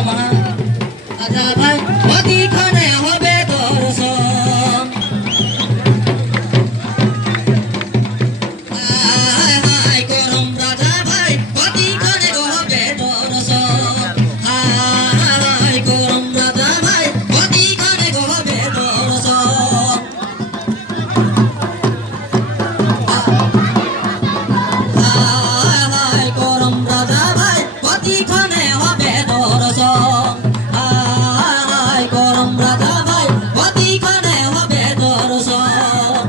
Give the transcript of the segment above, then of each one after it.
রাজা ভাই অতিক্ষণে হবে দর্শন হায় হায় করম রাজা ভাই অতিক্ষণে হবে দর্শন হায় করম রাজা ভাই অতিক্ষণে হবে দর্শন হায় করম রাজা ভাই অতিক্ষণে হবে দর্শন হায় করম রাজা ভাই অতিক্ষণে হবে দর্শন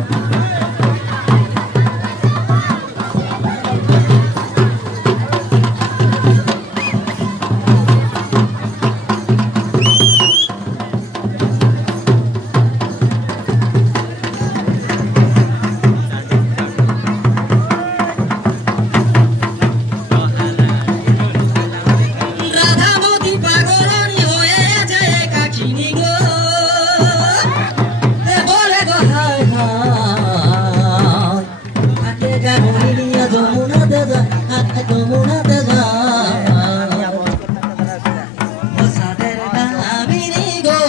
রাধামতি পাগলনি হয়েছে একাকিনী গো এ বলে গো হায় হায় আকে গাবনি নিয়ে যমুনাতে যা যমুনাতে যা বসাদের নামিনী গো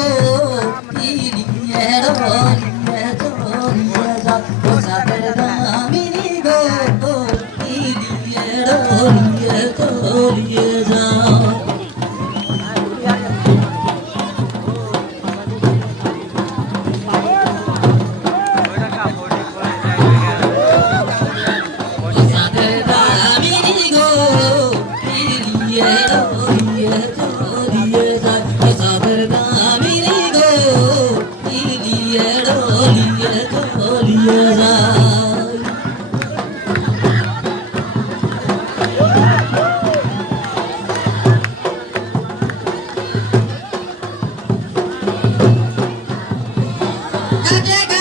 ইলিয়ে রলিয়ে চলিয়ে যা বসাদের নামিনী গো ইলিয়ে রলিয়ে চলিয়ে যা বসাদের নামিনী গো ইলিয়ে রলিয়ে চলিয়ে যা বসাদের নামিনী গো ইলিয়ে রলিয়ে চলিয়ে যা কাজে